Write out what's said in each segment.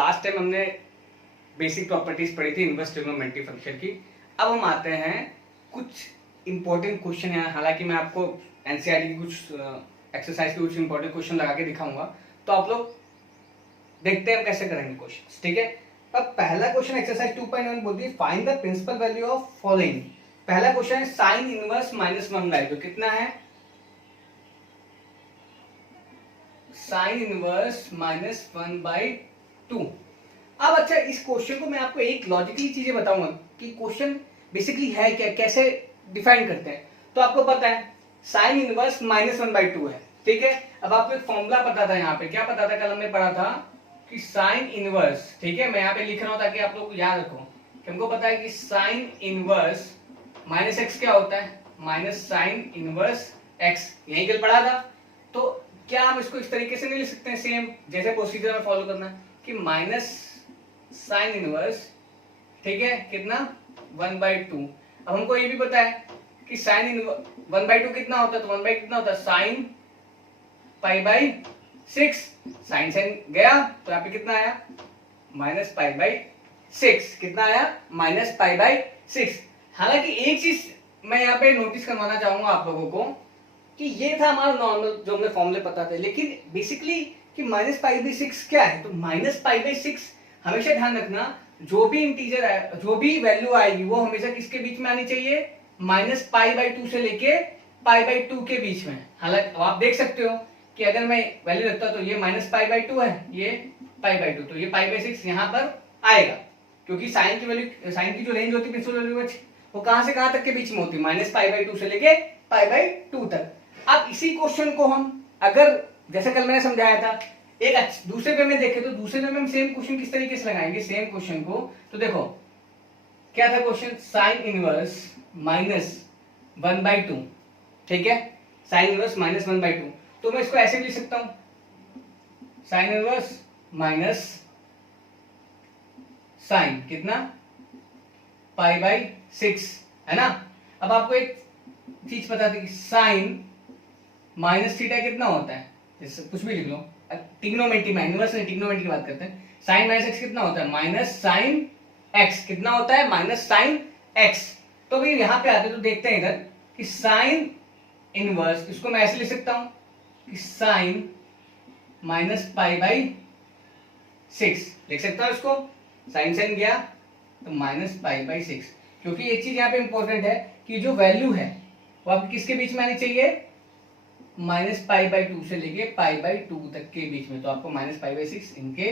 Last time हमने basic properties पढ़ी थी इनवर्स ट्रिग्नोमेट्री फंक्शन की। अब हम आते हैं कुछ इंपॉर्टेंट क्वेश्चन है, हालांकि मैं आपको एनसीईआरटी की कुछ एक्सरसाइज के कुछ इंपॉर्टेंट क्वेश्चन लगा के दिखाऊंगा, तो आप लोग देखते हैं हम कैसे करेंगे क्वेश्चन। ठीक है, अब पहला क्वेश्चन एक्सरसाइज 2.1 बोलती है find the principal value of following. पहला क्वेश्चन है साइन इनवर्स -1/2 कितना है, साइन इनवर्स -1/2। अब अच्छा, इस क्वेश्चन को मैं आपको एक लॉजिकली चीजें बताऊंगा कि क्वेश्चन बेसिकली है क्या, कैसे डिफाइन करते हैं। तो आपको पता है साइन इनवर्स -1/2 है, ठीक है। अब आपको एक फॉर्मूला पता था, यहाँ पे क्या पता था, कल हमने पढ़ा था कि साइन इनवर्स, ठीक है, मैं यहाँ पे लिख रहा हूं ताकि आप लोग याद रखो कि हमको पता है कि साइन इनवर्स -x क्या होता है, माइनस साइन इनवर्स x, यही कल पढ़ा था। तो क्या हम इसको इस तरीके से नहीं लिख सकते हैं, सेम जैसे प्रोसीजर में फॉलो करना है कि माइनस साइन इनवर्स, ठीक है, कितना 1/2। अब हमको ये भी पता है कि साइन 1/2 कितना होता है, तो 1/2 कितना होता है साइन π/6। साइन साइन गया तो यहाँ पे कितना आया -π/6, कितना आया -π/6। हालांकि एक चीज मैं यहाँ पे नोटिस करवाना चाहूंगा आप लोगों को कि ये था हमारा नॉर्मल जो हमें फॉर्मूले पता थे, लेकिन बेसिकली कि -π/6 क्या है, तो -π/6 हमेशा ध्यान रखना, जो भी इंटीजर है, जो भी वैल्यू आएगी वो हमेशा किसके बीच में आनी चाहिए, -π/2 से लेके π/2 के बीच में। हालांकि आप देख सकते हो कि अगर मैं वैल्यू रखता तो ये -π/2 है, ये π/2, तो ये π/6 यहाँ पर आएगा, क्योंकि साइन की वैल्यू, साइन की जो रेंज होती है प्रिंसिपल वैल्यू वो कहां से कहां तक के बीच में होती है, -π/2 से लेके π/2 तक। अब इसी क्वेश्चन को हम अगर जैसे कल मैंने समझाया था एक दूसरे वे में देखें, तो दूसरे वे में हम सेम क्वेश्चन किस तरीके से लगाएंगे, सेम क्वेश्चन को, तो देखो क्या था क्वेश्चन, साइन इनवर्स -1/2, ठीक है, साइन इनवर्स -1/2। तो मैं इसको ऐसे भी लिख सकता हूं, साइन इनवर्स माइनस साइन कितना π/6, है ना। अब आपको एक चीज पता थी कि साइन माइनस थीटा कितना होता है, जैसे कुछ भी लिख लो, ट्रिग्नोमेट्री में, इनवर्स नहीं, ट्रिग्नोमेट्री की बात करते हैं, साइन -x कितना होता है, माइनस साइन x, कितना होता है माइनस साइन x। तो अभी यहां पे आते तो देखते हैं इधर कि साइन इनवर्स, इसको मैं ऐसे लिख सकता हूं कि साइन -π/6 लिख सकता हूं इसको, साइन साइन गया तो -π/6, क्योंकि एक चीज यहाँ पे इंपॉर्टेंट है कि जो वैल्यू है वो आपकी किसके बीच में आनी चाहिए, -π/2 से लेके π/2 तक के बीच में, तो आपको -π/6 इनके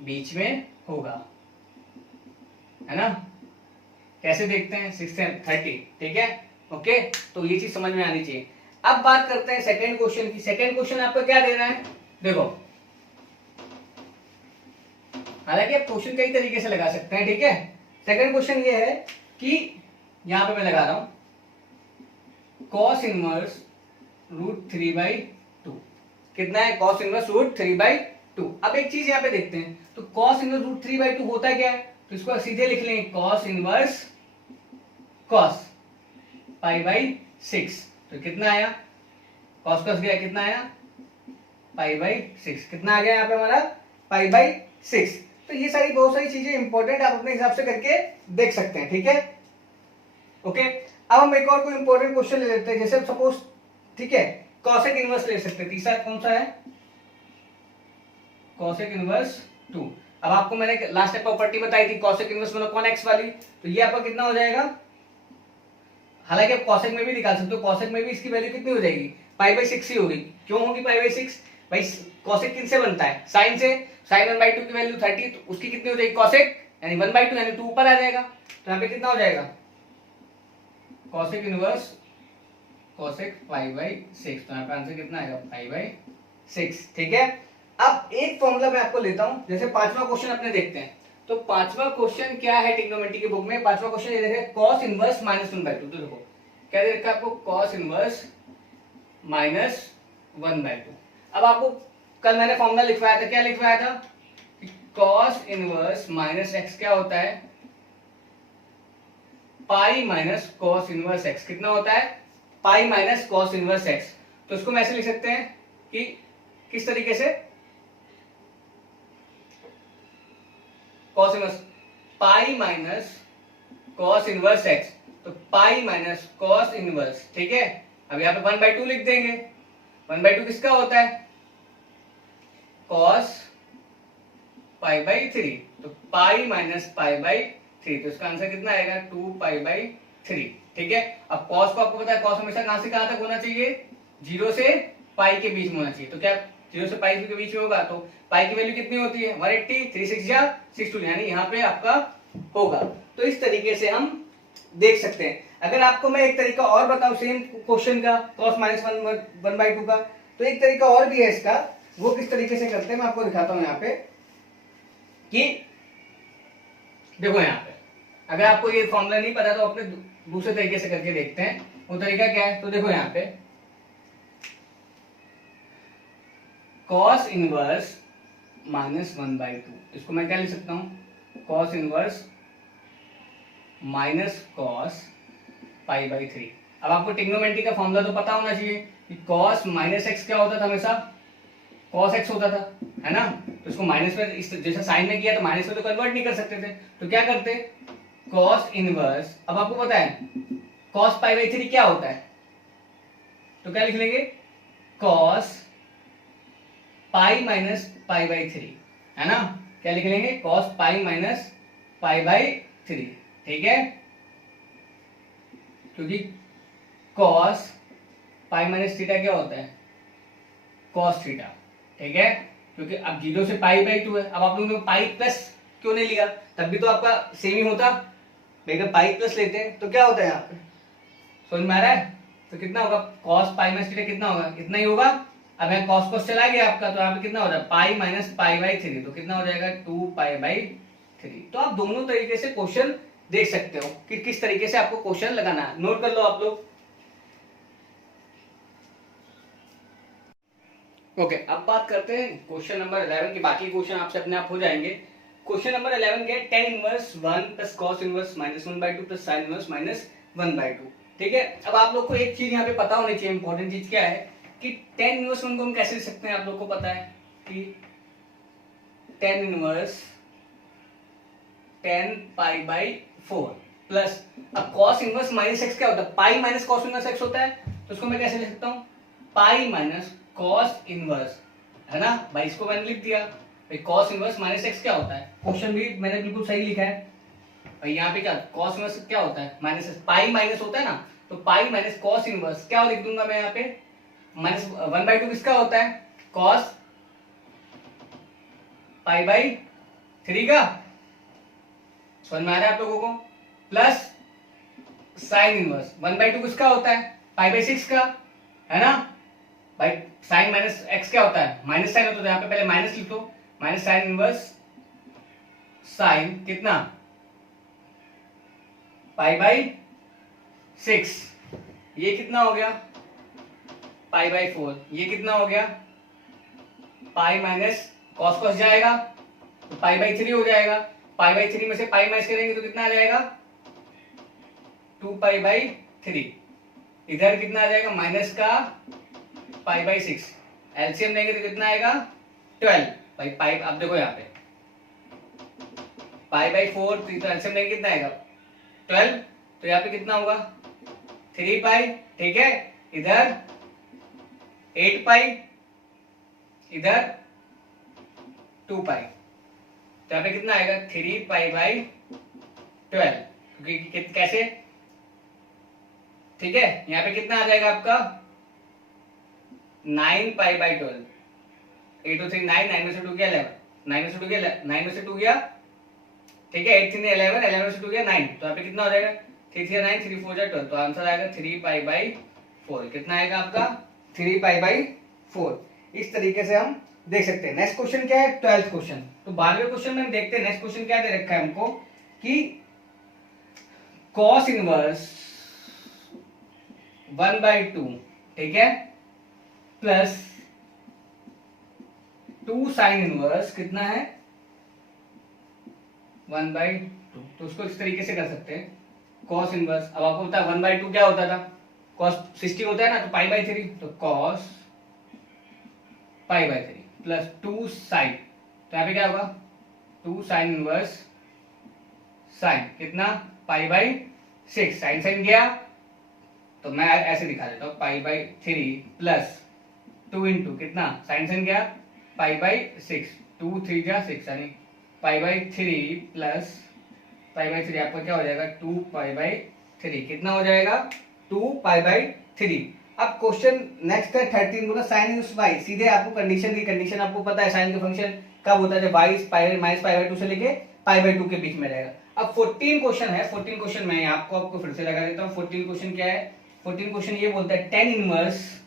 बीच में होगा, है ना। कैसे देखते हैं, 6 से 30, ठीक है, ओके, तो ये चीज समझ में आनी चाहिए। अब बात करते हैं सेकंड क्वेश्चन की। सेकंड क्वेश्चन आपको क्या देना है, देखो, हालांकि आप क्वेश्चन कई तरीके से लगा सकते हैं, ठीक है। सेकंड क्वेश्चन ये है कि यहां पे मैं लगा रहा हूं cos इनवर्स √3/2, कितना है cos इनवर्स √3/2। अब एक चीज यहाँ पे देखते हैं, तो cos इनवर्स √3/2 होता क्या है, तो इसको सीधे लिख लेंगे cos इनवर्स cos π/6, तो कितना आया, cos cos गया, कितना आया π/6, कितना आ गया यहाँ पे हमारा π/6। तो ये सारी बहुत सारी चीजें इंपॉर्टेंट आप अपने हिसाब से करके देख सकते हैं, ठीक है, ओके। अब हम एक और कोई इंपॉर्टेंट क्वेश्चन ले लेते हैं, जैसे सपोज, ठीक है, कॉसेक इनवर्स ले सकते हैं। तीसरा कौन सा है, कॉसेक इनवर्स 2। अब आपको मैंने लास्ट टाइम प्रॉपर्टी बताई थी कॉसेक इनवर्स 1/x वाली, तो ये आपका कितना हो जाएगा, हालांकि आप कॉसेक में भी निकाल सकते हो, कॉसेक में भी इसकी वैल्यू कितनी हो जाएगी, π/6 ही होगी। क्यों होगी π/6, भाई कॉसेक किन से बनता है, साइन से, साइन 1/2 की वैल्यू 30, तो उसकी कितनी हो जाएगी कॉसेक, यानी 1/2 यानी 2 ऊपर आ जाएगा, तो यहाँ पे कितना हो जाएगा कॉसेक इनवर्स कॉसेक π/6, तो यहाँ पे आंसर कितना आएगा π/6, ठीक है। अब एक फॉर्मूला मैं आपको लेता हूं, जैसे पांचवा क्वेश्चन अपने देखते हैं, तो पांचवा क्वेश्चन क्या है ट्रिग्नोमेट्री की बुक में, पांचवा क्वेश्चन ये देखिए cos इनवर्स -1/2। तो देखो क्या दे रखा है आपको, cos इनवर्स -1/2। अब आपको कल मैंने फॉर्मूला लिखवाया था, क्या लिखवाया था, cos इनवर्स -x क्या होता है, pi minus cos inverse x, कितना होता है pi minus cos inverse x। तो इसको मैं ऐसे लिख सकते हैं कि किस तरीके से, cos inverse pi minus cos inverse x, तो पाई माइनस कॉस इनवर्स, ठीक है। अब यहाँ पे 1/2 लिख देंगे। 1/2 किसका होता है? कॉस π/3, तो पाई माइनस π/3, तो इसका आंसर कितना आएगा? 2π/3, ठीक है। अब कॉस को आपको पता है कॉस हमेशा कहां से कहां तक होना चाहिए? 0 से पाई के बीच में होना चाहिए। तो क्या 0 से पाई के बीच में होगा? तो पाई की वैल्यू कितनी होती है? 180, 3 6 या 62, यानी यहाँ पे आपका होगा। तो इस तरीके से हम देख सकते हैं। अगर आपको मैं एक तरीका और बताऊं सेम क्वेश्चन का, cos माइनस 1/2 का, तो एक तरीका और भी है इसका। वो किस तरीके से करते हैं मैं आपको दिखाता हूं यहाँ पे कि देखो यहाँ पे, अगर आपको ये फॉर्मूला नहीं पता तो अपने दूसरे तरीके से करके देखते हैं। वो तरीका क्या है? तो देखो यहाँ पे cos इनवर्स माइनस 1/2, इसको मैं क्या लिख सकता हूं? cos inverse minus cos π/3। अब आपको ट्रिग्नोमेट्री का फॉर्मूला तो पता होना चाहिए कि cos माइनस एक्स क्या होता था? हमेशा cos x होता था, है ना। तो इसको माइनस में इस जैसा साइन में किया तो माइनस में तो कन्वर्ट नहीं कर सकते थे, तो क्या करते? cos इनवर्स, अब आपको पता है cos π/3 क्या होता है, तो क्या लिख लेंगे? cos पाई माइनस π/3, है ना। क्या लिख लेंगे? cos पाई माइनस π/3, ठीक है। क्योंकि cos पाई माइनस थीटा क्या होता है? cos थीटा, ठीक है। क्योंकि अब 0 से π/2 है। अब आप लोगों ने पाई प्लस क्यों नहीं लिया? तब भी तो आपका सेम ही होता। अगर पाई प्लस लेते हैं तो क्या होता है यहाँ पे? समझ में आ रहा है? तो कितना होगा? cos पाई माइनस थीटा कितना होगा? इतना ही होगा। अब यहाँ cos cos चला गया आपका, तो यहाँ पे कितना हो रहा है? पाई माइनस π/3, तो कितना हो जाएगा? 2π/3। तो आप दोनों तरीके से क्वेश्चन देख सकते हो कि किस तरीके से आपको क्वेश्चन लगाना है। नोट कर लो आप लोग। ओके, अब बात करते हैं क्वेश्चन नंबर 11 की। बाकी क्वेश्चन आपसे अपने आप हो जाएंगे। क्वेश्चन नंबर 11 क्या है? tan inverse 1 plus cos inverse minus 1/2 plus sin inverse minus 1/2, ठीक है। अब आप लोग को एक चीज यहाँ पे पता होनी चाहिए, इंपॉर्टेंट चीज क्या है कि tan इनवर्स 1 को हम कैसे लिख सकते हैं? आप लोग को पता है कि tan इनवर्स tan π/4 प्लस, अब cos इनवर्स माइनस x क्या होता है? Pi minus cos inverse x होता है, तो उसको मैं कैसे लिख सकता हूँ? पाई माइनस cos इनवर्स, है ना भाई। इसको मैंने लिख दिया भाई। cos इनवर्स माइनस x क्या होता है? क्वेश्चन भी मैंने बिल्कुल सही लिखा है भाई। यहाँ पे क्या cos इनवर्स क्या होता है? माइनस पाई माइनस होता है ना, तो पाई माइनस cos इनवर्स क्या लिख दूंगा मैं यहाँ पे? माइनस 1/2 किसका होता है? cos π/3 का। समझ में आ रहा है आप लोगों को? प्लस साइन इनवर्स 1/2 किसका होता है? π/6 का, है ना भाई। साइन माइनस एक्स क्या होता है? माइनस साइन होता है, यहाँ पे पहले माइनस लिख दो। माइनस साइन इनवर्स साइन कितना? π/6। ये कितना हो गया? π/4। ये कितना हो गया? पाई माइनस कॉस कॉस जाएगा तो π/3 हो जाएगा। π/3 में से पाई माइनस करेंगे तो कितना आ जाएगा? 2π/3। इधर कितना आ जाएगा? माइनस का π/6। एलसीएम लेंगे तो कितना आएगा? 12 भाई। पाई अब देखो यहाँ पे π/4, तो एलसीएम लेंगे कितना आएगा? 12। तो यहाँ पे कितना होगा? 3π, ठीक है। इधर 8π, इधर 2π, तो यहाँ पे कितना आएगा? 3π/12। क्योंकि कैसे, ठीक है। यहाँ पे कितना आ जाएगा आपका? 9π/12। 8 और 3 9, 9 में से 2 गया 11, 9 में से 2 गया 9 में से 2 गया, ठीक है। 8 3 11, 11 में से 2 गया 9, तो यहाँ पे कितना हो जाएगा? 3 3 9, 3 4 12, तो आंसर आएगा 3π/4। कितना आएगा आपका? 3π/4। इस तरीके से हम देख सकते हैं। नेक्स्ट क्वेश्चन क्या है? 12th question. तो 12वें क्वेश्चन में हम देखते हैं नेक्स्ट क्वेश्चन क्या दे रखा है हमको कि cos इनवर्स 1/2, ठीक है, प्लस 2 साइन इनवर्स कितना है? 1/2। तो उसको इस तरीके से कर सकते हैं cos इनवर्स। अब आपको पता है 1/2 क्या होता था? cos 60 होता है ना, तो π/3, तो cos π/3 प्लस 2 साइन, तो यहाँ पे क्या होगा? 2 साइन इनवर्स साइन कितना पाई बाई 6, साइन साइन गया तो मैं ऐसे दिखा देता हूँ, पाई बाई 3 प्लस 2 इंटू कितना साइन साइन गया पाई बाई 6, 2 3 जा 6 यानी pi by 3 plus pi by 3 आपका क्या हो जाएगा 2 पाई बाई 3 कितना हो जाएगा 2 पाई बाई 3। अब क्वेश्चन नेक्स्ट है 13 बोला साइन इनवर्स वाई, सीधे आपको कंडीशन दी, कंडीशन आपको पता है साइन का फंक्शन कब होता है जब वाई माइनस पाई बाई 2 से लेके पाई बाई 2 के बीच में रहेगा। अब 14 क्वेश्चन है, 14 क्वेश्चन मैं आपको फिर से लगा देता हूँ। 14 क्वेश्चन क्या है, 14 क्वेश्चन ये बोलता है tan inverse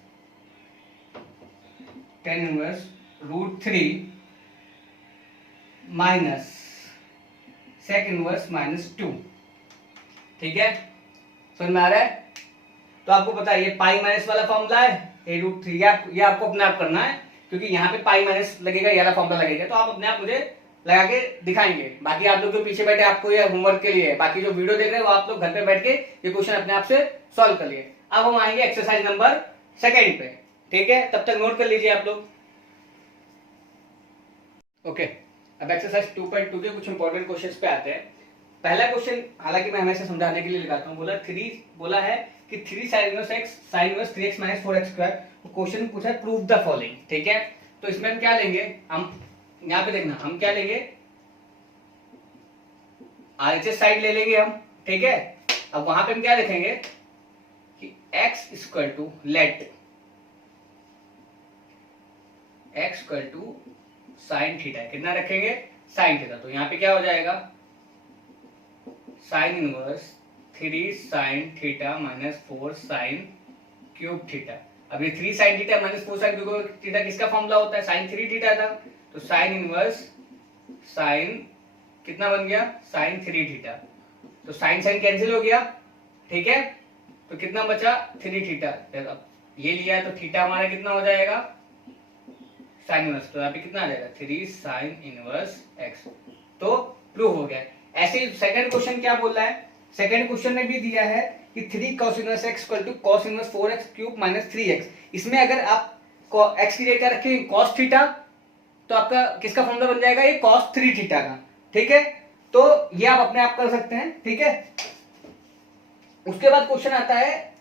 root 3 minus sec inverse minus 2, ठीक है समझ में आ रहा है। तो आपको पता है ये पाई माइनस वाला फॉर्मूला है, ए रूट 3 ये आपको अपने आप करना है क्योंकि यहाँ पे पाई माइनस लगेगा, ये वाला फॉर्मूला लगेगा, तो आप अपने आप मुझे लगा के दिखाएंगे। बाकी आप लोग जो पीछे बैठे आपको ये होमवर्क के लिए है, बाकी जो वीडियो देख रहे हैं वो आप लोग घर पे बैठ के ये क्वेश्चन अपने आप से सॉल्व कर लिए। अब हम आएंगे एक्सरसाइज नंबर 2 पे, ठीक है, तब तक नोट कर लीजिए आप लोग। ओके, अब एक्सरसाइज 2.2 के कुछ इंपॉर्टेंट क्वेश्चंस पे आते हैं। पहला क्वेश्चन हालांकि मैं हमेशा समझाने के लिए लगाता हूँ, बोला है कि 3 sin inverse x sin inverse 3x minus 4x square, तो क्वेश्चन पूछा है प्रूव द फॉलोइंग, ठीक है। तो इसमें हम क्या लेंगे, हम यहाँ पे देखना हम क्या लेंगे, RHS साइड ले लेंगे हम, ठीक है। अब वहां पे हम क्या लिखेंगे कि x equal to let x equal to sine theta, कितना रखेंगे साइन थीटा, तो यहाँ पे क्या हो जाएगा sine inverse 3 sine theta minus 4 sine cube theta. अब ये 3 sine theta minus 4 sine cube theta किसका फॉर्मूला होता है, साइन 3 थीटा था, तो साइन इनवर्स साइन कितना बन गया साइन 3 थीटा, तो साइन साइन कैंसिल हो गया, ठीक है, तो कितना बचा 3 थीटा। अब ये लिया है तो थीटा हमारा कितना हो जाएगा साइन इनवर्स, तो यहाँ पे कितना आ जाएगा 3 साइन इनवर्स x, तो प्रूव हो गया। ऐसे ही सेकंड क्वेश्चन क्या बोल रहा है, सेकंड क्वेश्चन में भी दिया है कि 3 cos inverse x equal to cos inverse 4x cube minus 3x। इसमें अगर आप x की जगह रखें cos थीटा तो आपका किसका फॉर्मूला बन जाएगा ये cos 3 थीटा का, ठीक है, तो ये आप अपने आप कर सकते हैं, ठीक है। उसके बाद क्वेश्चन आता है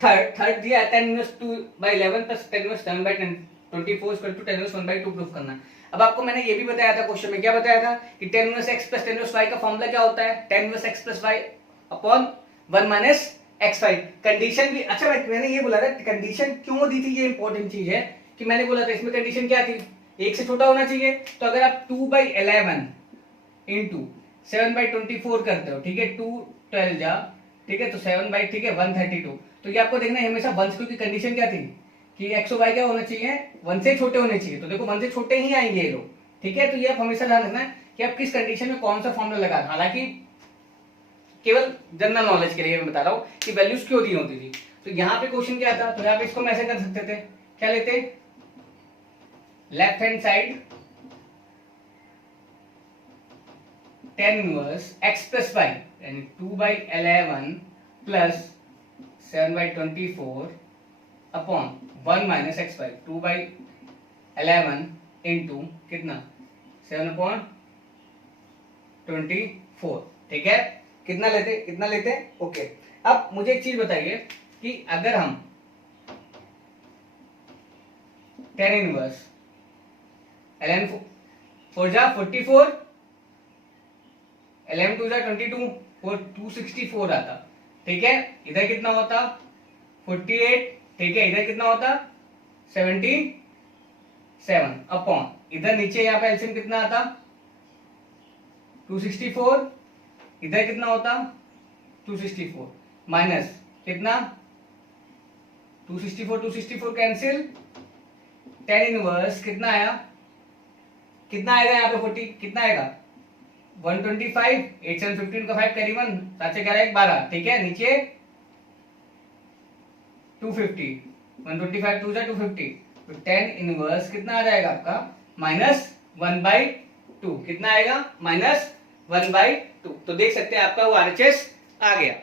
थर्ड दिया है tan inverse 2/11 plus tan inverse 7/24 equal to tan inverse 1/2 proof करना है। अब आपको मैंने ये भी बताया था क्वेश्चन में, क्या बताया था कि tan इनवर्स x प्लस tan इनवर्स y का फॉर्मूला क्या होता है, tan inverse x plus y upon 1 minus x5। Condition भी, अच्छा भाई मैंने ये बोला था कंडीशन क्यों दी थी, ये इंपॉर्टेंट चीज है कि मैंने बोला था इसमें कंडीशन क्या थी, 1 से छोटा होना चाहिए, तो अगर आप 2/11 इंटू 7/24 करते हो, ठीक है, 2 12 जा, ठीक है, तो 7 ठीक है 132, तो ये आपको देखना है हमेशा 1 की कंडीशन क्या थी कि x और y क्या होना चाहिए 1 से छोटे होने चाहिए, तो देखो 1 से छोटे ही आएंगे ये लोग, ठीक है। तो ये आप हमेशा ध्यान रखना है कि आप किस कंडीशन में कौन सा फॉर्मूला लगा, हालांकि केवल जनरल नॉलेज के लिए मैं बता रहा हूँ कि वैल्यूज क्यों दी होती थी। तो यहाँ पे क्वेश्चन क्या था, तो यहाँ पे इसको हम ऐसे कर सकते थे, क्या लेते left hand side tan inverse x plus y यानी 2/11 plus 7/24 upon 1 minus x5, 2/11 into कितना 7/24, ठीक है, कितना लेते ओके। अब मुझे एक चीज बताइए कि अगर हम tan इनवर्स ln 4 जा 44, ln 2 जा 22, 264 आता, ठीक है, इधर कितना होता 48, ठीक है, इधर कितना होता 77 अपॉन इधर नीचे यहाँ पे एलसीएम कितना आता 264, इधर कितना होता 264 माइनस कितना 264 कैंसिल, tan इनवर्स कितना आया, कितना आएगा यहाँ पे 40 कितना आएगा 125, 8 7 15 का 5 कैरी 1 7 से 11 12, ठीक है, नीचे 250, 125 2 जा 250, तो tan इनवर्स कितना आ जाएगा आपका -1/2, कितना आएगा -1/2, तो देख सकते हैं आपका वो RHS आ गया।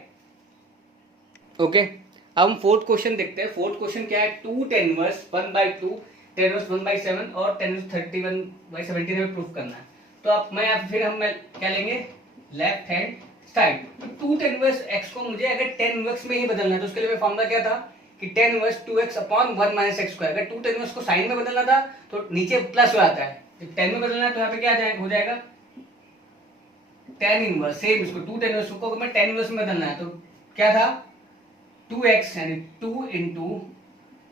ओके, अब हम फोर्थ क्वेश्चन देखते हैं। फोर्थ क्वेश्चन क्या है, 2 tan इनवर्स 1/2 tan इनवर्स 1/7 और tan इनवर्स 31/17 में प्रूफ करना है। तो अब मैं फिर हम क्या लेंगे लेफ्ट हैंड साइड। तो टू टेन इनवर्स एक्स को मुझे अगर टेन इनवर्स में ही बदलना है तो उसके लिए फॉर्मूला क्या था कि tan inverse 2x upon 1 minus X square. अगर टू टेन इनवर्स को साइन में बदलना था तो नीचे प्लस हो जाता है, जब 10 में बदलना है तो यहाँ पे क्या हो जाएगा टेन इनवर्स। सेम इसको टू टेन इनवर्स को मैं टेन इनवर्स में बदलना है तो क्या था 2x यानी 2 इंटू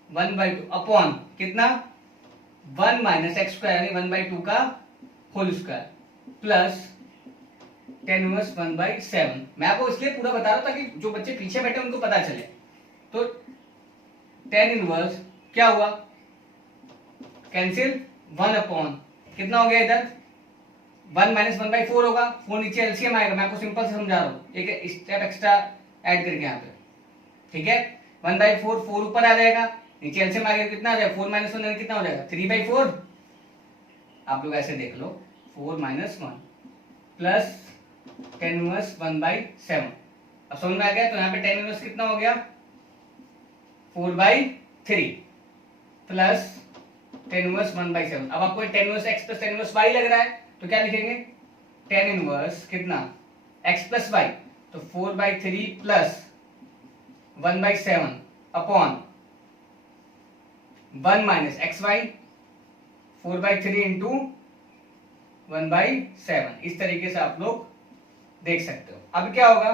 1/2 अपॉन कितना 1 माइनस एक्स स्क्वायर यानी 1/2 का whole square plus tan inverse 1/7। मैं आपको इसलिए पूरा बता रहा हूं ताकि जो बच्चे पीछे बैठे उनको पता चले। तो टेन इनवर्स क्या हुआ कैंसिल 1 अपॉन कितना हो गया इधर 1 माइनस 1/4 होगा, 4 नीचे एलसीएम आएगा। मैं आपको सिंपल से समझा रहा हूँ, एक स्टेप एक्स्ट्रा ऐड करके यहाँ पे, ठीक है। 1/4 4 ऊपर आ जाएगा, नीचे एलसीएम आ गया कितना आ जाएगा 4 माइनस 1 कितना हो जाएगा 3/4। आप लोग ऐसे देख लो 4 माइनस 1 प्लस टेन इनवर्स 1/7। अब समझ में आ गया। तो यहाँ पे टेन इनवर्स कितना हो गया 4/3 प्लस टेन इनवर्स 1/7। अब आपको tan inverse x plus tan inverse y लग रहा है तो क्या लिखेंगे टेन इनवर्स कितना x प्लस y, तो 4/3 plus 1/7 upon 1 minus x y 4/3 into 1/7। इस तरीके से आप लोग देख सकते हो। अब क्या होगा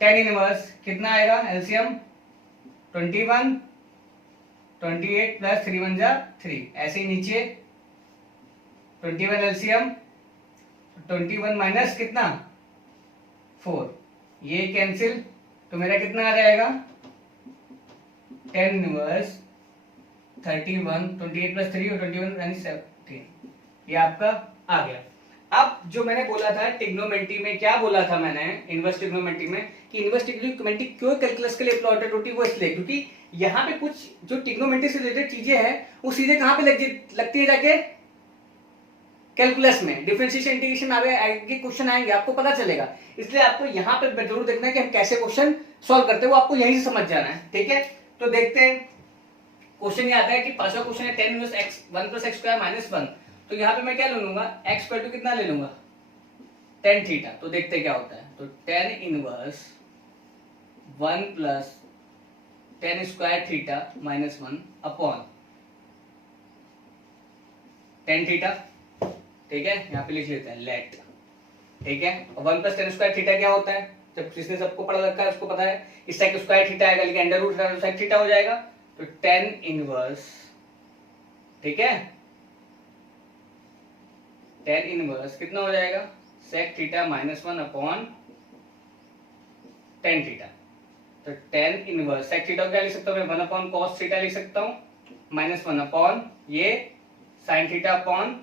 टेन इनवर्स कितना आएगा एलसीएम 21 28 प्लस 3 1 जा 3, ऐसे ही नीचे 21 एलसीएम 21 माइनस कितना 4, ये कैंसिल तो मेरा कितना आ जाएगा टेन इनवर्स 31 28 प्लस 3 और 21 यानी 17, ये आपका आ गया। अब जो मैंने बोला था ट्रिग्नोमेट्री में, क्या बोला था मैंने इनवर्स ट्रिग्नोमेट्री में कि इनवर्स ट्रिग्नोमेट्री क्यों कैलकुलस के लिए इम्पोर्टेंट होती है, वो इसलिए क्योंकि यहाँ पे कुछ जो ट्रिग्नोमेट्री से रिलेटेड चीजें हैं वो सीधे कहाँ पे लगती है जाके कैलकुलस में। डिफरेंशिएशन इंटीग्रेशन आगे क्वेश्चन आएंगे आपको पता चलेगा, इसलिए आपको यहाँ पे जरूर देखना है कि हम कैसे क्वेश्चन सॉल्व करते हैं, वो आपको यहीं से समझ जाना है, ठीक है। तो देखते हैं क्वेश्चन ये आता है कि पांचवा क्वेश्चन है tan inverse x 1 plus x square minus 1। तो यहाँ पे मैं क्या ले लूंगा एक्स स्क्वायर टू कितना ले लूंगा टेन थीटा। तो देखते हैं क्या होता है। तो tan inverse 1 plus ten square theta minus 1 upon tan theta, ठीक है। यहाँ पे लिख लेते हैं लेट, ठीक है। और 1 प्लस टेन स्क्वायर थीटा क्या होता है, जब जिसने सबको पढ़ा रखा है उसको पता है, इस साइड स्क्वायर थीटा आएगा लेकिन अंडर रूट साइड थीटा हो जाएगा। तो टेन इनवर्स, ठीक है, टेन इनवर्स कितना हो जाएगा sec theta minus 1 upon tan theta. तो टेन इनवर्स सेक थीटा क्या लिख सकता हूँ मैं 1 अपॉन कॉस थीटा लिख सकता हूँ माइनस 1 अपॉन ये sine theta upon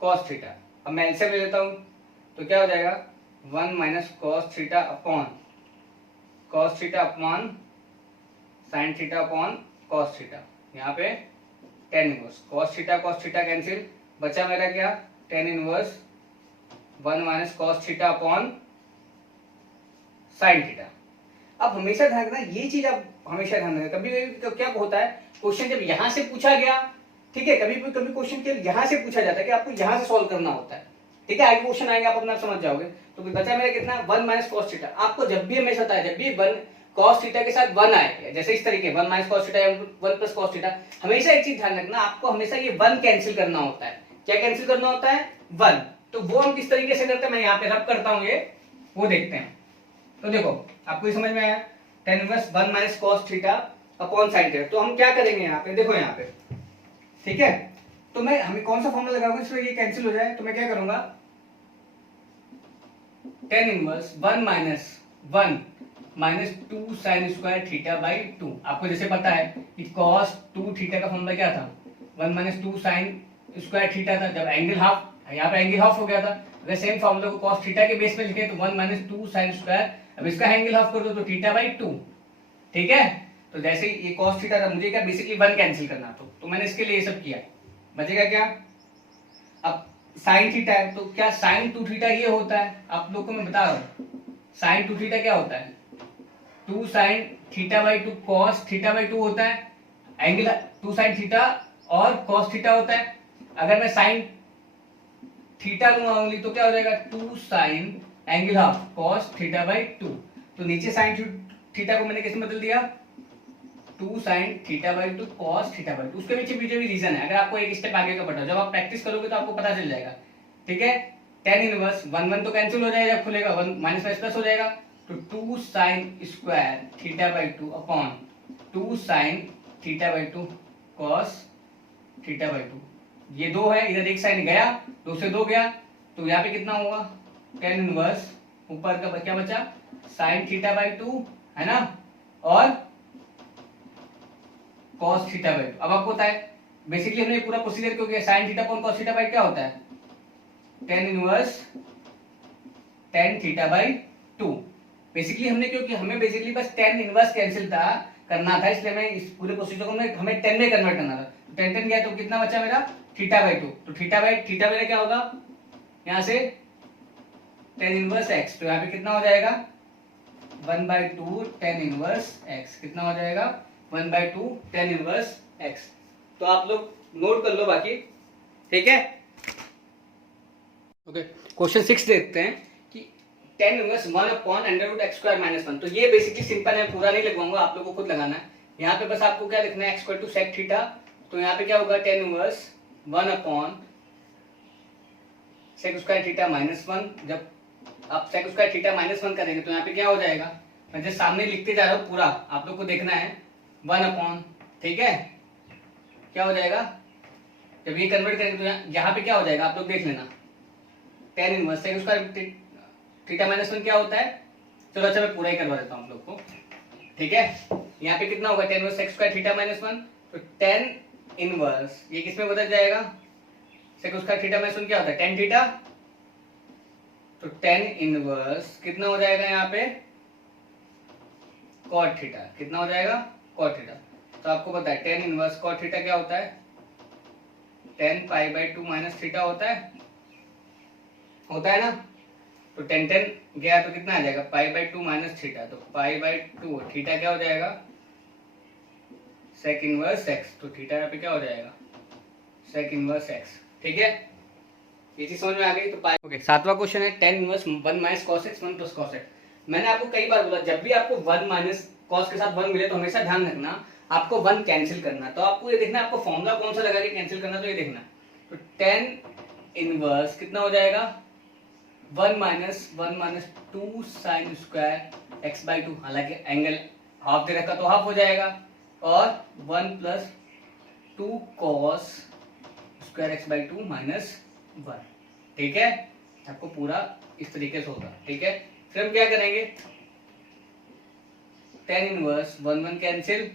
cos theta. अब मैं एलसीएम ले लेता हूँ तो क्या हो जाएगा 1 minus cos theta upon sine theta upon cos theta. यहाँ पे tan inverse cos theta cancel, बचा मेरा क्या tan inverse 1 minus cos theta upon sine theta. अब हमेशा ध्यान रखना ये चीज, आप हमेशा ध्यान रखना कभी क्या होता है क्वेश्चन जब यहां से पूछा गया, ठीक है, कभी क्वेश्चन के यहां से पूछा जाता है कि आपको यहां से सॉल्व करना होता है, ठीक है। आगे क्वेश्चन आएंगे आप अपना समझ जाओगे। तो बचा मेरा कितना 1 माइनस कॉस थीटा। आपको जब भी हमेशा होता है जब भी 1 कॉस थीटा के साथ 1 आए, जैसे इस तरीके 1 माइनस कॉस थीटा या 1 प्लस कॉस थीटा, हमेशा एक चीज ध्यान रखना आपको हमेशा ये 1 कैंसिल करना होता है। क्या कैंसिल करना होता है 1। तो वो हम किस तरीके से करते हैं मैं यहाँ पे रब करता हूँ, ये वो देखते हैं। तो देखो आपको ये समझ में आया tan inverse 1 minus cos theta upon sine theta. तो हम क्या करेंगे यहाँ पे, देखो यहाँ पे, ठीक है। तो मैं हमें कौन सा फॉर्मूला लगाऊंगा जिसमें ये कैंसिल हो जाए। तो मैं क्या करूंगा tan inverse 1 minus 2 sine square theta by 2। आपको जैसे पता है कि कॉस 2 थीटा का फॉर्मूला क्या था 1 माइनस 2 साइन स्क्वायर थीटा था, जब एंगल हाफ, यहाँ पे एंगल हाफ हो गया था। अगर सेम फॉर्मूला को कॉस थीटा के बेस पे लिखे तो 1 माइनस 2 साइन स्क्वायर, अब इसका एंगल हाफ कर दो तो थीटा बाई 2, ठीक है। तो जैसे ये cos थीटा था, मुझे क्या बेसिकली 1 कैंसिल करना, तो मैंने इसके लिए ये सब किया। बचेगा क्या, अब sin थीटा है तो क्या sin 2 थीटा ये होता है, आप लोग को मैं बता रहा हूँ sin 2 थीटा क्या होता है 2 sin theta by 2 cos theta by 2 होता है। एंगल 2 sin थीटा और cos थीटा होता है। अगर मैं sin थीटा लूंगा ओनली तो क्या हो जाएगा 2 sin angle half cos theta by 2। तो नीचे साइन थीटा को मैंने किस में बदल दिया, 2 sine theta by 2 cos theta by 2। उसके पीछे भी रीजन है, अगर आपको एक स्टेप आगे का पता, जब आप प्रैक्टिस करोगे तो आपको पता चल जाएगा। ठीक है, tan इनवर्स 1 1 तो कैंसिल हो जाएगा, जब खुलेगा 1 माइनस प्लस हो जाएगा, तो 2 sine square theta by 2 upon 2 sine theta by 2 cos theta by 2। ये 2 है, इधर एक साइन गया, 2 से 2 गया, तो यहाँ पे कितना होगा, tan इनवर्स ऊपर का क्या बचा, साइन थीटा बाई 2 है ना, और cos थीटा बाई 2। अब आपको पता है बेसिकली हमने पूरा प्रोसीजर क्यों किया, sine theta upon cos theta by क्या होता है, tan inverse tan theta by 2। Basically हमने क्यों किया, हमें बेसिकली बस tan इनवर्स कैंसिल था करना था, इसलिए हमें इस पूरे प्रोसीजर को हमें tan में कन्वर्ट करना था। तो tan tan गया तो कितना बचा मेरा, थीटा बाई 2। तो थीटा मेरा क्या होगा, यहां से tan इनवर्स x, तो यहाँ पे कितना हो जाएगा 1/2 tan इनवर्स x, कितना हो जाएगा 1/2 tan इनवर्स x। तो आप लोग नोट कर लो बाकी, ठीक है। ओके, क्वेश्चन 6 देखते हैं कि tan इनवर्स 1 अपॉन √x² - 1। तो ये बेसिकली सिंपल है, पूरा नहीं लगवाऊंगा, आप लोग को खुद लगाना है। यहाँ पे बस आपको क्या लिखना है, x = sec थीटा। तो यहाँ पे क्या होगा, tan inverse 1 upon sec² theta -1। जब आप sec² थीटा -1 करेंगे तो यहाँ पे क्या हो जाएगा, मैं जो सामने लिखते जा रहा हूँ पूरा आप लोग को देखना है, 1 अपॉन, ठीक है, क्या हो जाएगा, जब ये कन्वर्ट करेंगे तो यहाँ पे क्या हो जाएगा, आप लोग देख लेना, tan इनवर्स sec² थीटा -1 क्या होता है। चलो अच्छा मैं पूरा ही करवा देता हूँ आप लोग को, ठीक है। यहाँ पे कितना होगा, tan इनवर्स sec² थीटा -1, तो tan इनवर्स ये किस में बदल जाएगा, sec² थीटा -1 क्या होता है, tan थीटा। तो tan इनवर्स कितना हो जाएगा यहाँ पे, cot थीटा, कितना हो जाएगा, cot थीटा। तो आपको पता है tan इनवर्स cot थीटा क्या होता है, tan π/2 माइनस थीटा होता है ना। तो tan गया तो कितना आ जाएगा, π/2 माइनस थीटा। तो π/2 थीटा क्या हो जाएगा, sec इनवर्स x। तो थीटा यहाँ पे क्या हो जाएगा, sec इनवर्स x, ठीक है। ये चीज समझ में आ गई। तो ओके, 7वां क्वेश्चन है tan inverse 1 minus cos x 1 plus cos x। मैंने आपको कई बार बोला, जब भी आपको 1 माइनस cos के साथ 1 मिले तो हमेशा ध्यान रखना आपको 1 कैंसिल करना। तो आपको ये देखना आपको फॉर्मूला कौन सा लगा के कैंसिल करना, तो ये देखना। तो tan इनवर्स कितना हो जाएगा, 1 माइनस 2 साइन स्क्वायर x/2। हालांकि एंगल हाफ दे रखा तो हाफ हो जाएगा, और 1 plus 2 cos square x/2 minus 1, ठीक है। आपको पूरा इस तरीके से होगा, ठीक है। फिर हम क्या करेंगे, tan इनवर्स 1 1 कैंसिल,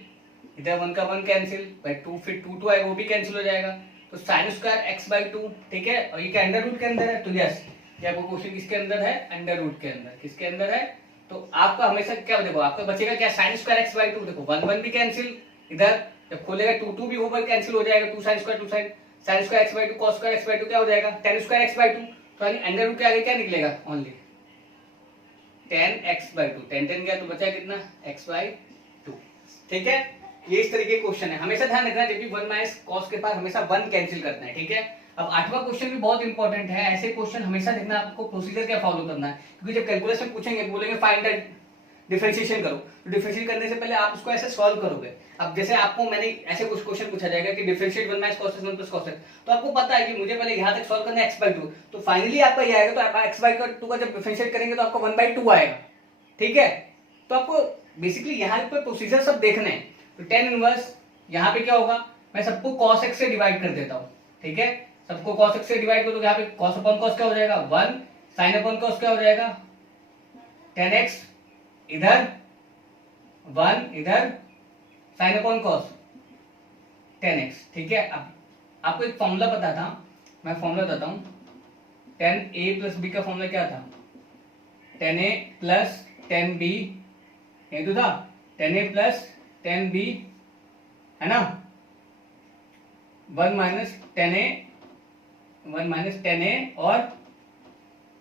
इधर 1 का 1 कैंसिल, बाई 2 फिर 2 2 आएगा वो भी कैंसिल हो जाएगा। तो साइन स्क्वायर x/2, ठीक है, और ये क्या अंडर रूट के अंदर है, तो यस ये आपको क्वेश्चन किसके अंदर है, अंडर रूट के अंदर। किसके अंदर है, तो आपका हमेशा क्या देखो, आपका बचेगा क्या, साइन स्क्वायर x/2। देखो 1 1 भी कैंसिल, इधर जब खोलेगा 2 2 भी ऊपर कैंसिल हो जाएगा, 2 sine square 2 sine square x/2 cos square x/2 क्या हो जाएगा, tan स्क्वायर x/2। तो यानी अंडर रूट के आगे क्या निकलेगा, ओनली tan x/2। tan गया तो बचा कितना, x/2, ठीक है। ये इस तरीके के क्वेश्चन है, हमेशा ध्यान रखना जब भी 1 माइनस cos के पास हमेशा 1 कैंसिल करना है, ठीक है। अब 8वां क्वेश्चन भी बहुत इंपॉर्टेंट है। ऐसे क्वेश्चन हमेशा देखना आपको प्रोसीजर क्या फॉलो करना है, क्योंकि जब कैलकुलेशन पूछेंगे बोलेंगे फाइंड द डिफरेंशिएशन करो, तो डिफरेंशिएट करने से पहले आप उसको ऐसे सॉल्व करोगे। अब जैसे आपको मैंने ऐसे कुछ क्वेश्चन पूछा जाएगा कि differentiate 1 minus cos x 1 plus cos x, तो आपको पता है कि मुझे पहले यहां तक सॉल्व करना है x/2। तो फाइनली आपका ये आएगा, तो आप x/2 का जब डिफरेंशिएट करेंगे तो आपका 1/2 आएगा, ठीक है। तो आपको बेसिकली यहाँ पर प्रोसीजर सब देखने हैं। तो tan इनवर्स यहाँ पे क्या होगा, मैं सबको cos x से डिवाइड कर देता हूँ, ठीक है। सबको cos x से डिवाइड कर दो, यहाँ पे cos अपॉन cos क्या हो जाएगा 1, sin अपॉन cos क्या हो जाएगा tan x, इधर 1, इधर sin upon cos tan x, ठीक है। अब आपको एक फॉर्मूला पता था, मैं फॉर्मूला बताता हूँ। tan a प्लस b का फॉर्मूला क्या था, tan a plus tan b, ये तो था tan a plus tan b, है ना, 1 माइनस tan a और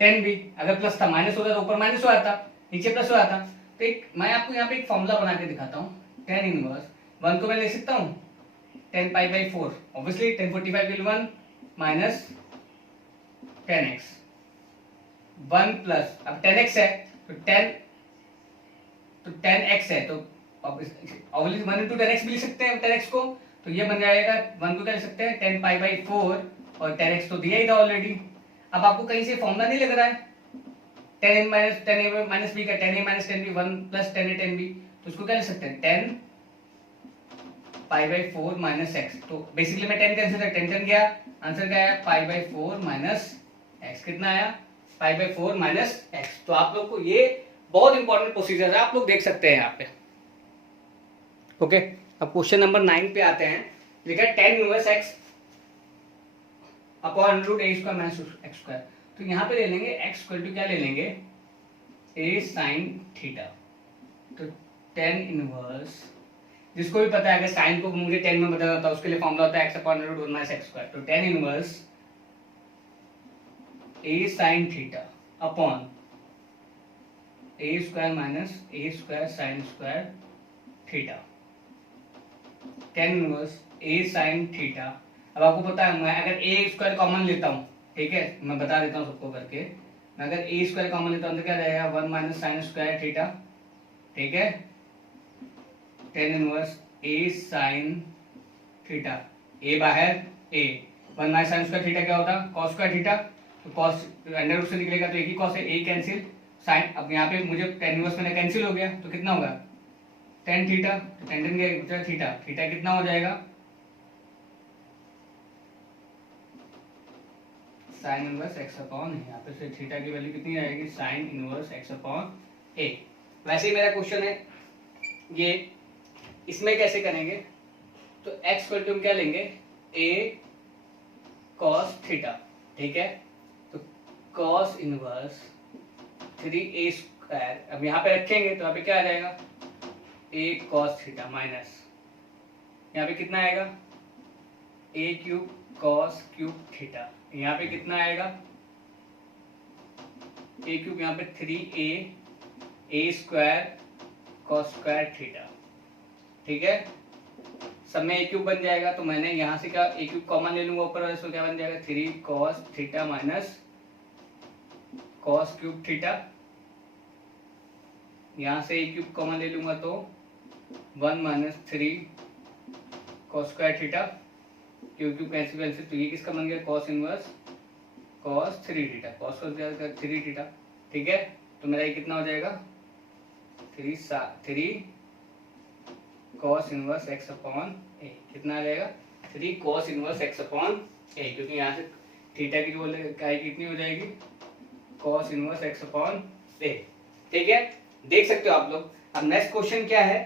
tan b। अगर प्लस था माइनस होता तो ऊपर माइनस हो जाता, नीचे प्लस हो जाता। तो एक मैं आपको यहाँ पे एक फॉर्मूला बना के दिखाता हूँ। tan इनवर्स 1 को मैं ले सकता हूँ tan π/4, obviously tan 45 will 1 minus tan x, one plus, अब 10x है तो 10x है तो ऑब्वियसली 1 इंटू 10x भी लिख सकते हैं 10x को, तो ये बन जाएगा 1 को क्या लिख सकते हैं 10 पाई बाई 4 और 10x तो दिया ही था ऑलरेडी। अब आपको कहीं से फॉर्मूला नहीं लग रहा है 10n minus 10a minus b का 10a minus 10b 1 plus 10a 10b, तो उसको क्या लिख सकते हैं 10 पाई बाई 4 माइनस x, तो बेसिकली मैं 10 कैंसिल कर 10 गया, आंसर क्या आया पाई बाई 4 माइनस x, कितना आया पाई बाई 4 माइनस x। तो आप लोग को ये बहुत इंपॉर्टेंट प्रोसीजर है, आप लोग देख सकते हैं यहाँ पे। ओके, अब क्वेश्चन नंबर 9 पे आते हैं। लिखा है tan inverse x upon root a square minus x square, तो यहाँ पे ले लेंगे x इक्वल टू क्या ले लेंगे a sin थीटा, तो tan इनवर्स, जिसको भी पता है अगर साइन को मुझे 10 में बताना होता है उसके लिए फॉर्मूला होता है x upon root 1 minus x square, तो tan inverse a sin theta upon a square minus a square sin square theta, tan inverse a sin theta. अब आपको पता है मैं अगर a स्क्वायर कॉमन लेता हूँ, ठीक है मैं बता देता हूँ सबको करके, मैं अगर a स्क्वायर कॉमन लेता हूँ तो क्या रहेगा 1 माइनस साइन स्क्वायर थीटा, ठीक है tan inverse a sin theta, a बाहर a 1 minus sine square theta क्या होता cos स्क्वायर थीटा, तो cos अंडर रूट से निकलेगा तो एक ही cos है, a कैंसिल साइन, अब यहाँ पे मुझे tan इनवर्स मैंने कैंसिल हो गया तो कितना होगा tan थीटा, तो tan क्या थीटा, थीटा कितना हो जाएगा साइन इनवर्स x अपॉन, यहाँ पे से थीटा की वैल्यू कितनी आएगी sine inverse x upon a। वैसे ही मेरा क्वेश्चन है ये, इसमें कैसे करेंगे, तो x इक्वल टू हम क्या लेंगे a cos थीटा, ठीक है तो cos इनवर्स 3a स्क्वायर, अब यहाँ पे रखेंगे तो यहाँ पे क्या आ जाएगा a cos थीटा माइनस यहाँ पे कितना आएगा a cube cos cube theta, यहाँ पे कितना आएगा a क्यूब, यहाँ पे 3a a square cos square theta, ठीक है सब में a क्यूब बन जाएगा, तो मैंने यहाँ से क्या a क्यूब कॉमन ले लूंगा ऊपर वाले, तो क्या बन जाएगा 3 cos theta minus cos cube theta, यहाँ से a क्यूब कॉमन ले लूंगा तो 1 minus 3 cos square theta, cube cube cancel cancel, तो ये किसका बन गया cos inverse cos 3 theta, cos को क्या 3 थीटा, ठीक है तो मेरा ये कितना हो जाएगा 3 cos inverse x upon a, कितना आ जाएगा 3 cos inverse x upon a, क्योंकि यहाँ से थीटा की जो कितनी हो जाएगी cos inverse x upon a, ठीक है देख सकते हो आप लोग। अब नेक्स्ट क्वेश्चन क्या है,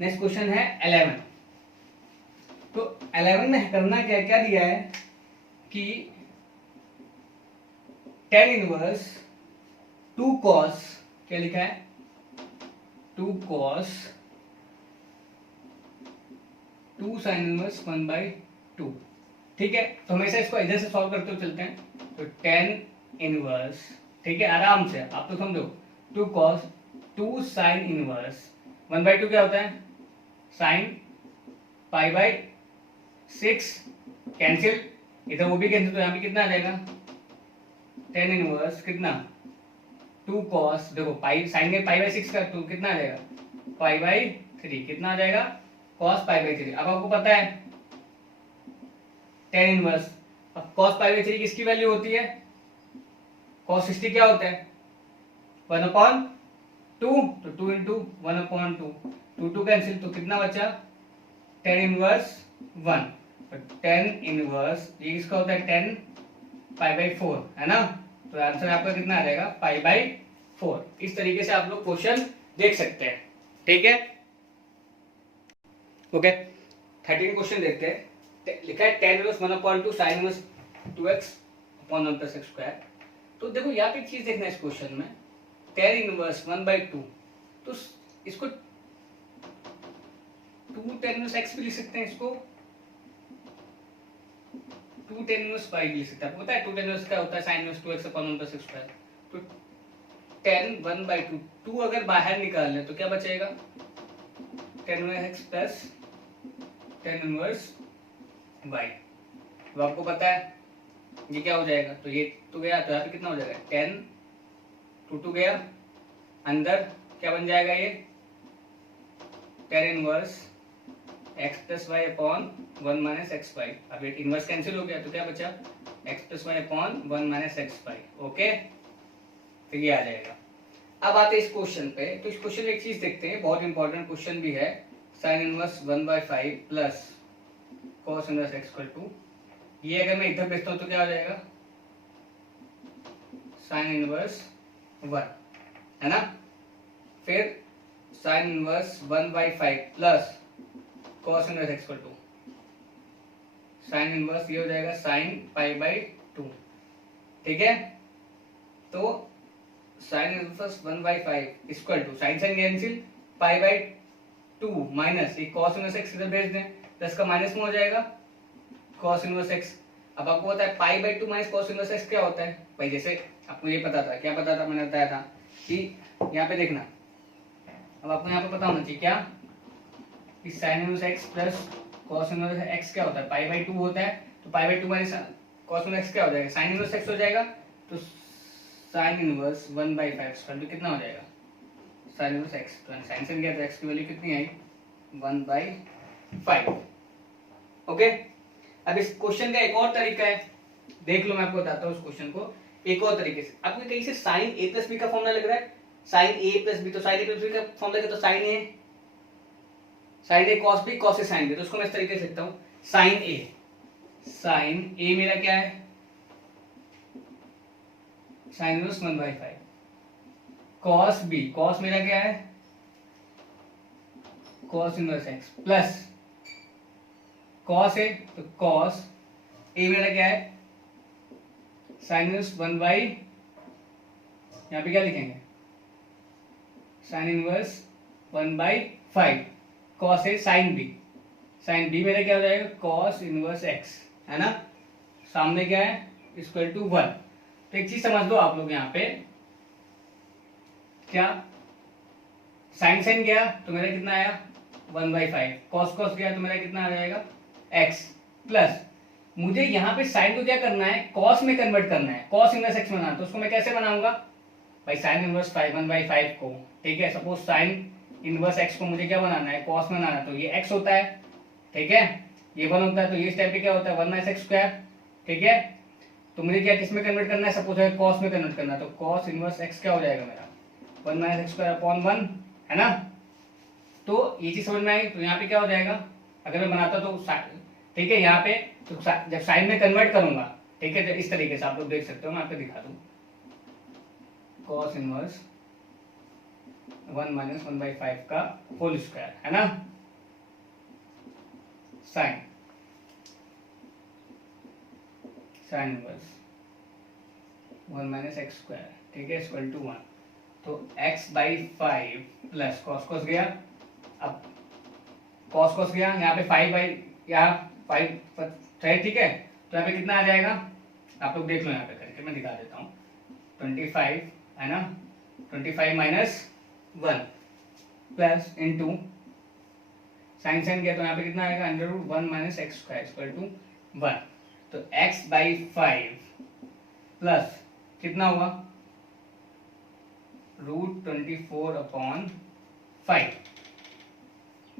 नेक्स्ट क्वेश्चन है 11, तो 11 में करना क्या क्या दिया है कि tan इनवर्स 2 cos, क्या लिखा है 2 cos 2 sin इनवर्स 1/2, ठीक है तो हमेशा इसको इधर से सॉल्व करते हुए चलते हैं, तो tan इनवर्स, ठीक है आराम से आप तो समझो 2 cos 2 sin इनवर्स 1/2 क्या होता है sin पाई बाई 6 कैंसिल, इधर वो भी कैंसिल, तो यहाँ पे कितना आ जाएगा tan इनवर्स कितना 2 cos, देखो पाई साइन में पाई बाई 6 का, तो कितना आ जाएगा पाई बाई 3, कितना आ जाएगा cos पाई बाई 3। अब आपको पता है tan इनवर्स, अब cos पाई बाई 3 किसकी वैल्यू होती है cos 60 क्या होता है 1/2, तो 2 इंटू 1/2, 2 कैंसिल, तो कितना बचा tan इनवर्स 1, tan इनवर्स ये किसका होता है 10 पाई बाई 4 है ना, तो आंसर आपका कितना आ जाएगा पाई बाई 4। इस तरीके से आप लोग क्वेश्चन देख सकते हैं, ठीक है ओके 13 क्वेश्चन देखते हैं। लिखा है tan inverse 1/2 sin inverse 2x upon 1 plus x square, तो देखो यहाँ पे एक चीज देखना है इस क्वेश्चन में tan इनवर्स 1/2, तो इसको 2 tan इनवर्स x भी लिख सकते हैं, इसको 2 tan इनवर्स y भी लिख सकते हैं। आपको पता है 2 tan इनवर्स क्या होता है sin inverse 2x upon 1 plus x square, तो tan 1/2 2 अगर बाहर निकाल ले तो क्या बचेगा tan इनवर्स x प्लस tan इनवर्स y, तो आपको पता है ये क्या हो जाएगा, तो ये तो गया, तो यहाँ पे कितना हो जाएगा tan 2 गया, अंदर क्या बन जाएगा ये tan inverse x plus y upon 1 minus x y. अब ये इनवर्स कैंसिल हो गया तो क्या बचा x plus y upon 1 minus x y. Okay, तो ये आ जाएगा। अब आते हैं इस क्वेश्चन पे। तो इस क्वेश्चन में एक चीज देखते हैं, बहुत इंपॉर्टेंट क्वेश्चन भी है। Sine inverse 1/5 plus cos inverse x equal to, ये अगर मैं इधर भेजता हूँ तो क्या हो जाएगा साइन इनवर्स 1, है ना। फिर sine inverse 1/5 plus cos inverse x equal to, sine inverse ये हो जाएगा साइन π/2। ठीक है, तो sine inverse 1/5 equal to sine sine cancel π/2 minus ये कॉस इनवर्स x इधर भेज दें, प्लस का माइनस में हो जाएगा कॉस इनवर्स x। अब आपको पता है π/2 माइनस कॉस इनवर्स x क्या होता है भाई, जैसे आपको ये पता था, क्या पता था, मैंने बताया था कि यहाँ पे देखना, अब आपको यहाँ पे पता होना चाहिए क्या कि sine inverse x plus cos inverse x क्या होता है π/2 होता है। तो π/2 माइनस कॉस इनवर्स x क्या हो जाएगा साइन इनवर्स x हो जाएगा। तो साइन इनवर्स 1/5 इक्वल टू कितना हो जाएगा साइन इनवर्स x, तो साइन से गया तो x की वैल्यू कितनी आई 1/5। ओके, अब इस क्वेश्चन का एक और तरीका है, देख लो मैं आपको बताता हूँ उस क्वेश्चन को एक और तरीके से। आपको कहीं से साइन a प्लस बी का फॉर्मूला लग रहा है, साइन a प्लस बी, तो साइन a प्लस बी का फॉर्मूला क्या, तो sine a cos B, cos A sine B. तो उसको मैं इस तरीके से लिखता हूँ साइन a मेरा क्या है sine inverse 1/5, cos B, cos मेरा क्या है cos inverse x plus cos A, तो कॉस ए मेरा क्या है साइन इनवर्स 1/, यहाँ पे क्या लिखेंगे sign inverse 1/5 cos A sine B, sine B मेरा क्या हो जाएगा कॉस इनवर्स x, है ना। सामने क्या है इक्वल टू 1। तो एक चीज समझ लो आप लोग यहाँ पे, क्या साइन साइन गया तो मेरा कितना आया 1/5, कॉस कॉस गया तो मेरा कितना आ जाएगा x, प्लस मुझे यहाँ पे साइन को क्या करना है कॉस में कन्वर्ट करना है, कॉस इनवर्स x बनाना। तो उसको मैं कैसे बनाऊंगा भाई साइन इनवर्स 1/5 को, ठीक है, सपोज साइन इनवर्स x को मुझे क्या बनाना है कॉस में बनाना, तो ये x होता है, ठीक है, ये 1 होता है, तो ये इस टाइप पे क्या होता है 1 माइनस एक्स स्क्वायर। ठीक है, तो मुझे क्या किस में कन्वर्ट करना है, सपोज है कॉस में कन्वर्ट करना है, तो कॉस इनवर्स x क्या हो जाएगा मेरा 1 माइनस एक्स स्क्वायर अपॉन 1, है ना। तो ये चीज समझ में आई। तो यहाँ पे क्या हो जाएगा अगर मैं बनाता तो ठीक है, यहाँ पे तो जब साइन में कन्वर्ट करूंगा, ठीक है, तो इस तरीके से आप लोग देख सकते हो, मैं आपको दिखा दूं कॉस इनवर्स 1 माइनस 1/5 का होल स्क्वायर, है ना, sine inverse 1 minus X square, ठीक है, इक्वल टू 1। तो x/5 प्लस कॉस कॉस गया, अब कॉस कॉस गया, यहाँ पे 5 यहाँ 5 है, ठीक है, तो यहाँ पे कितना आ जाएगा आप लोग देख लो, यहाँ पे करके मैं दिखा देता हूँ 25, है ना, 25 minus 1 plus into sine sine गया तो यहाँ पे कितना आएगा √1 minus X square equal to 1। तो x/5 प्लस कितना हुआ √24 upon 5,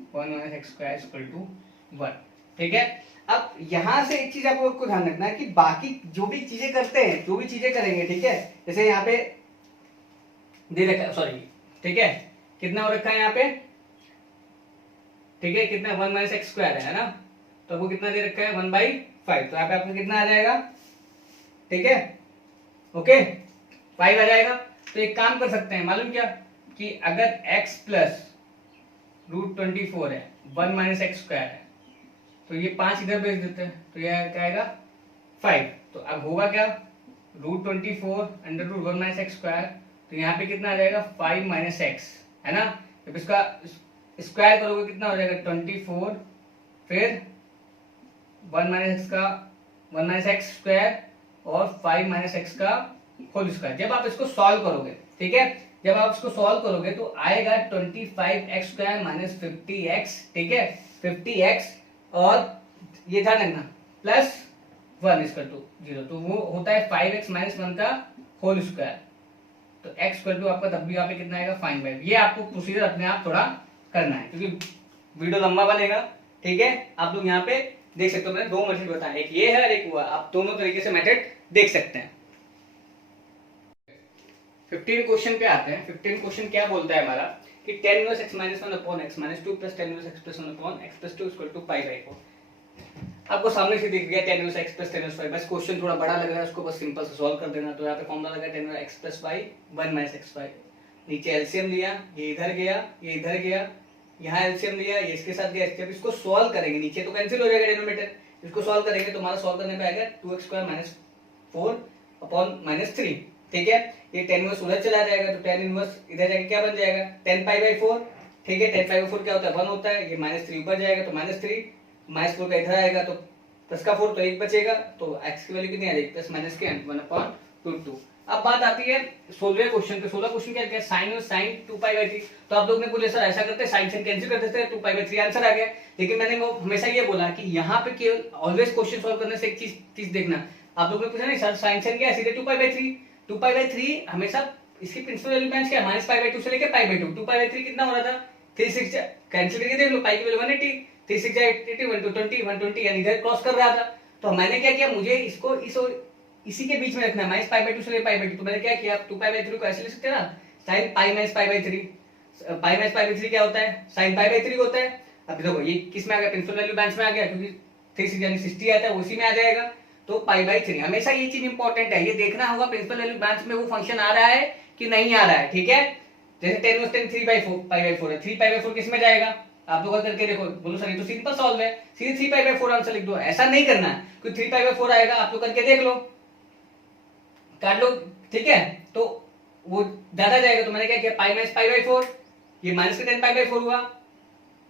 1 minus X square equal to 1। ठीक है, अब यहां से एक चीज आपको ध्यान रखना है कि बाकी जो भी चीजें करते हैं, जो भी चीजें करेंगे, ठीक है, जैसे यहाँ पे दे रखा, सॉरी, ठीक है, कितना हो रखा है यहाँ पे, ठीक है, कितना 1 माइनस एक्स स्क्वायर है ना, तो वो कितना दे रखा है 1/5, तो यहाँ पे आपको कितना आ जाएगा, ठीक है, ओके 5 आ जाएगा। तो एक काम कर सकते हैं, मालूम क्या, कि अगर x प्लस √24 है 1 माइनस एक्स स्क्वायर है, तो ये 5 इधर भेज देते हैं, तो यह क्या आएगा 5। तो अब होगा क्या √24 √1 माइनस एक्स स्क्वायर, तो यहाँ पे कितना आ जाएगा 5 माइनस एक्स, है ना। जब इसका स्क्वायर करोगे कितना हो जाएगा 24, फिर 1 माइनस एक्स स्क्वायर और 5 माइनस एक्स का होल स्क्वायर। जब आप इसको सॉल्व करोगे, ठीक है, जब आप इसको सॉल्व करोगे तो आएगा 25x स्क्वायर माइनस 50x, ठीक है, 50x और ये ध्यान रखना प्लस 1 इक्वल टू 0, तो वो होता है 5x माइनस 1 का होल स्क्वायर, तो x इक्वल टू आपका तब भी यहाँ पे कितना आएगा 5/। ये आपको प्रोसीजर अपने आप थोड़ा करना है क्योंकि वीडियो लंबा बनेगा, ठीक है। आप लोग यहाँ पे देख सकते हो, मैंने 2 मेथड बताया, एक ये है और एक हुआ, आप दोनों तरीके से मेथड देख सकते हैं। 15 क्वेश्चन पे आते हैं। 15 क्वेश्चन क्या बोलता है हमारा कि tan inverse x minus 1 upon x minus 2 plus tan inverse x plus 1 upon x plus 2 equal to π/4। आपको सामने से दिख गया tan इनवर्स x प्लस tan इनवर्स y, बस क्वेश्चन थोड़ा बड़ा लग रहा है, उसको बस सिंपल से सॉल्व कर देना। तो यहाँ पे फॉर्मूला लगा tan inverse x plus y 1 minus xy, नीचे एलसीएम लिया, ये इधर गया, ये इधर गया, यहाँ एलसीएम लिया, ये इसके साथ गया। जब इसको सॉल्व करेंगे नीचे तो कैंसिल हो जाएगा डिनोमिनेटर, इसको सॉल्व करेंगे तो हमारा सॉल्व करने पे आएगा 2x² माइनस 4 अपॉन माइनस 3, ठीक है। ये tan इनवर्स उधर चला जाएगा तो tan इनवर्स इधर जाके क्या बन जाएगा 10 π/4, ठीक है। 10 π/4 क्या होता है 1 होता है, ये -3 ऊपर जाएगा तो -3, -4 का इधर आएगा तो प्लस का 4 तो 1 बचेगा, तो x की वैल्यू कितनी आ जाएगी प्लस माइनस के 1/√2। अब बात आती है 16वें क्वेश्चन पे। 16 क्वेश्चन क्या है, साइन और साइन 2π/3। तो आप लोग ने बोले सर ऐसा करते साइन से कैंसिल कर देते 2π/3 आंसर आ गया। लेकिन मैंने वो हमेशा ये बोला कि यहाँ पे केवल ऑलवेज क्वेश्चन सॉल्व करने से एक चीज देखना, आप लोग ने पूछा नहीं सर साइन से क्या है, सीधे 2π/3। 2π/3 हमेशा इसकी प्रिंसिपल वैल्यू बैंच क्या है -π/2 से लेके π/2। 2π/3 कितना हो रहा था 3/6, कैंसिल करके देख लो, पाई की वैल्यू 180, 3/6 80, 120, 120 यानी इधर क्रॉस कर रहा था। तो मैंने क्या किया, मुझे इसको इस और इसी के बीच में रखना है -π/2 से लेके π/2। तो मैंने क्या किया 2π/3 को ऐसे लिख सकते हैं ना, sin π माइनस π/3। π माइनस π/3 क्या होता है sin π/3 होता है। अब देखो ये किस में आ गया, प्रिंसिपल वैल्यू ब्रांच में आ गया, क्योंकि 3/6 यानी 60 आता है, उसी में आ जाएगा। तो π/3 हमेशा ये चीज इंपॉर्टेंट है, ये देखना होगा प्रिंसिपल वैल्यू ब्रांच में वो फंक्शन आ रहा है कि नहीं आ रहा है, ठीक है। जैसे 10 was 10 3/4 π/4 है, 3π/4 किस में जाएगा, आप लोग करके देखो, बोलो सर ये तो सिंपल सॉल्व है, सीधे 3π/4 आंसर लिख दो। ऐसा नहीं करना है, क्योंकि 3π/4 आएगा, आप लोग करके देख लो, काट लो, ठीक है। तो वो ज्यादा जाएगा, तो मैंने क्या किया पाई माइनस π/4, ये माइनस का 10 π/4 हुआ,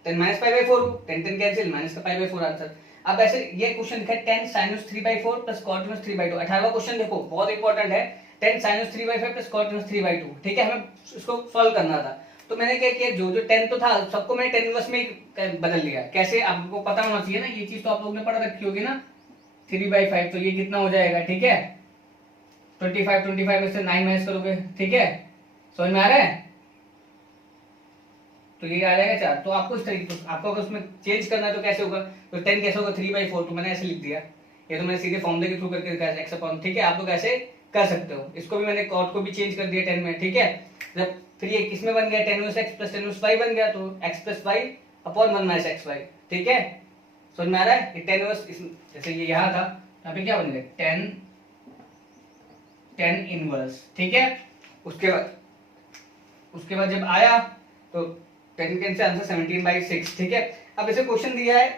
10 माइनस π/4, 10 10 कैंसिल, माइनस का π/4 आंसर। अब ऐसे ये क्वेश्चन लिखा है 10 sin 3/4 प्लस cot 3/2। 18वां क्वेश्चन देखो बहुत इंपॉर्टेंट है, 10 sin 3/5 प्लस cot 3/2, ठीक है। हमें इसको सॉल्व करना था, तो मैंने क्या किया, जो जो 10 तो था सबको मैंने 10 इनवर्स में बदल लिया। कैसे, आपको पता होना चाहिए ना, ये चीज तो आप लोगों ने पढ़ रखी होगी ना, 3/5, तो ये कितना हो जाएगा, ठीक है। 25 में से 9 माइनस करोगे, ठीक है, समझ में आ रहा है। तो ये आ जाएगा 4। तो आपको इस तरीके से आपको अगर उसमें चेंज करना है तो कैसे होगा, तो 10 कैसे होगा 3/4, तो मैंने ऐसे लिख दिया। ये तो मैंने सीधे फॉर्मूले के थ्रू करके x अपॉन, ठीक है। आप लोग ऐसे कर सकते हो। इसको भी मैंने cot को भी चेंज कर दिया 10 में, ठीक है। जब 3 किसमें बन गया, tan इनवर्स x प्लस tan इनवर्स y बन गया, तो x plus y upon 1 minus xy, ठीक है। समझ में आ रहा है। ये tan इनवर्स जैसे ये यहाँ था, यहाँ पे क्या बन गया tan इनवर्स, ठीक है। उसके बाद जब आया तो tan के से आंसर 17/6, ठीक है। अब इसे क्वेश्चन दिया है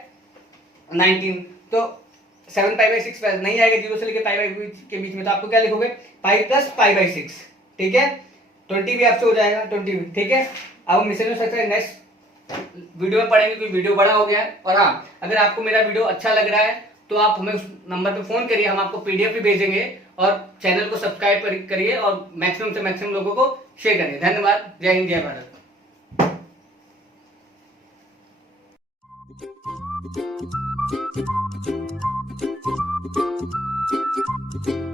19, तो 7π/6 नहीं आएगा, 0 से लेके π/2 के बीच में, तो आपको क्या लिखोगे पाई प्लस π/6, ठीक है। 20 भी आपसे हो जाएगा, 20 भी, ठीक है। अब हम मिसलेनियस स्ट्रक्चर नेक्स्ट वीडियो में पढ़ेंगे, क्योंकि वीडियो बड़ा हो गया है। और हाँ, अगर आपको मेरा वीडियो अच्छा लग रहा है तो आप हमें उस नंबर पे फोन करिए, हम आपको पीडीएफ भी भेजेंगे, और चैनल को सब्सक्राइब करिए और मैक्सिमम से मैक्सिमम लोगों को शेयर करिए। धन्यवाद। जय हिंद, जय भारत। Thank you.